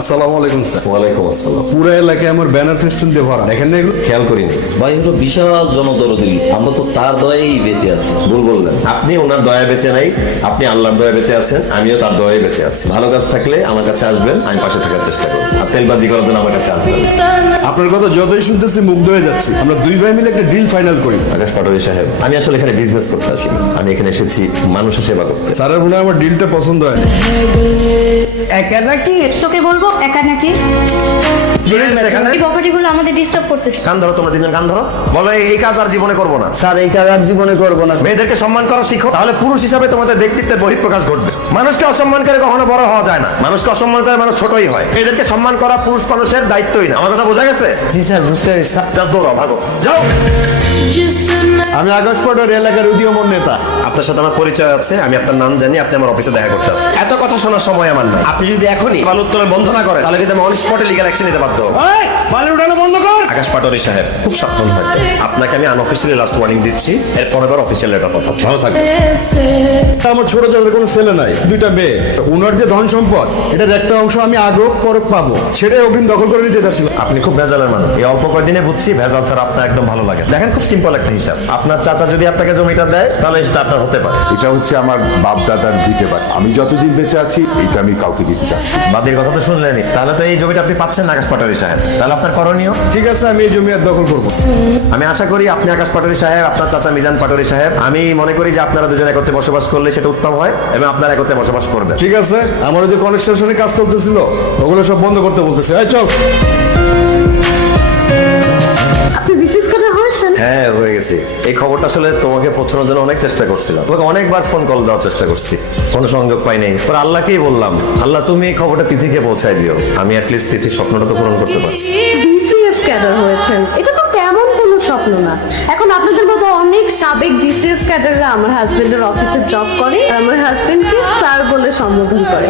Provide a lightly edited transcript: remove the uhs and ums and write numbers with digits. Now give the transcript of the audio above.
আসসালামু আলাইকুম স্যার। ওয়ালাইকুম আসসালাম। পুরো এলাকায় আমার ব্যানার ফেস্টুন দিয়ে ভরা, দেখেন না এগুলো? খেয়াল করিনি ভাই, হলো বিশাল জনদরদি, আমরা তো তার দয়াই বেঁচে আছি। ভুল বললেন, আপনি ওনার দয়া বেঁচে নাই, আপনি আল্লাহর দয়া বেঁচে আছেন, আমিও তার দয়ায় বেঁচে আছি। ভালো কাজ থাকলে আমার কাছে আসবেন, আমি পাশে থাকার চেষ্টা করব। তেলবাজি করার জন্য আমার কাছে আসবেন। আপনার কথা যতই শুনতেছি মুগ্ধ হয়ে যাচ্ছি। আমরা দুই ভাই মিলে একটা ডিল ফাইনাল করি। আকাশ পাটোয়ারি সাহেব, আমি আসলে এখানে বিজনেস করতে আসি, আমি এখানে এসেছি মানুষের সেবা করতে। স্যারের মনে হয় আমার ডিলটা পছন্দ হয়। একা নাকি? তোকে বলবো একা নাকি? এই প্রপার্টিগুলো আমাদের ডিস্টার্ব করতেছে। কান ধরো, তোমরা তিনজন কান ধরো। বলো এই কাজ আর জীবনে করবো না। স্যার এই কাজ আর জীবনে করবো না। মেয়েদেরকে সম্মান করা শিখো, তাহলে পুরুষ হিসাবে তোমাদের ব্যক্তিত্বের বহিঃপ্রকাশ ঘটবে। মানুষকে অসম্মান করে কখনো বড় হওয়া যায় না, মানুষকে অসম্মান করে মানুষ ছোটই হয়। এদেরকে সম্মান করা পুরুষ মানুষের দায়িত্বই না। আমার কথা বোঝা গেছে? জি স্যার, বুঝতে পেরেছি স্যার। জাস্ট দৌড়াও, ভাগো, যাও। আমি আকাশ পাটোয়ারি এলাকার উদীয়মান নেতা। আপনার সাথে আমার পরিচয় আছে, আমি আপনার নাম জানি, আপনি আমার অফিসে দেখা করতে আসবেন। এত কথা শোনার সময় আমার না। আপনি যদি এখনই বালু উত্তোলন বন্ধ না করেন, তাহলে কিন্তু আমি অন স্পটে লিগ্যাল অ্যাকশন নিতে বাধ্য হবো। বালি উঠানো বন্ধ কর। আকাশ পাটোয়ারি সাহেব, খুব সাবধান থাকবেন। আপনাকে আমি আনঅফিসিয়ালি লাস্ট ওয়ার্নিং দিচ্ছি, এর পরের বার অফিসিয়াল লেটার পাঠাবো। ভালো থাকবেন। আমার ছোট জায়গায় কোনো ছেলে নাই, দুইটা মেয়ে। ওনার যে ধন সম্পদ, এটার একটা অংশ আমি আগেও পরে পাবো, সেটাই অগ্রিম দখল করে নিতে চাচ্ছিল। আপনি খুব ভেজালের মানুষ। এই অল্প কয়েকদিনে বুঝছি ভেজাল স্যার আপনার একদম ভালো লাগে। দেখেন, খুব সিম্পল একটা হিসাব। আপনার চাচা যদি আপনাকে জমিটা দেয়, তাহলে সেটা আপনার হতে পারে। এটা হচ্ছে আমার বাপ দাদার দিতে পারে, আমি যতদিন বেঁচে আছি এটা আমি কাউকে দিতে চাচ্ছি না। বাদির কথা তো শুনলেনই, তাহলে তো এই জমিটা আপনি পাচ্ছেন না আকাশ পাটোয়ারি সাহেব। তাহলে আপনার করণীয়? ঠিক আছে, আমি এই জমি আর দখল করবো। আমি আশা করি আপনি আকাশ পাটোয়ারি সাহেব, আপনার চাচা মিজান পাটোয়ারি সাহেব, আমি মনে করি যে আপনারা দুজন একত্রে বসবাস করলে সেটা উত্তম হয় এবং আপনারা একত্রে বসবাস করবেন। ঠিক আছে, আমার ওই যে কনস্ট্রাকশনের কাজ চলতেছিল, ওগুলো সব বন্ধ করতে বলতেছে। এই চল। আপনি বিসিএস করে হয়েছেন? হ্যাঁ, হয়ে গেছি। এই খবরটা আসলে তোমাকে পৌঁছানোর জন্য অনেক চেষ্টা করছিলাম, তোমাকে অনেকবার ফোন কল দেওয়ার চেষ্টা করছি, কোনো সংযোগ পাই নাই। পরে আল্লাহকেই বললাম, আল্লাহ তুমি এই খবরটা তিথিকে পৌঁছায় দিও, আমি অ্যাটলিস্ট তিথির স্বপ্নটা তো পূরণ করতে পারছি। বিসিএস ক্যাডার হয়েছেন, এটা তো তেমন কোনো স্বপ্ন না। এখন আপনাদের মতো অনেক সাবেক বিসিএস ক্যাডাররা আমার হাজবেন্ডের অফিসে জব করে, আর আমার হাজবেন্ডকে স্যার বলে সম্বোধন করে।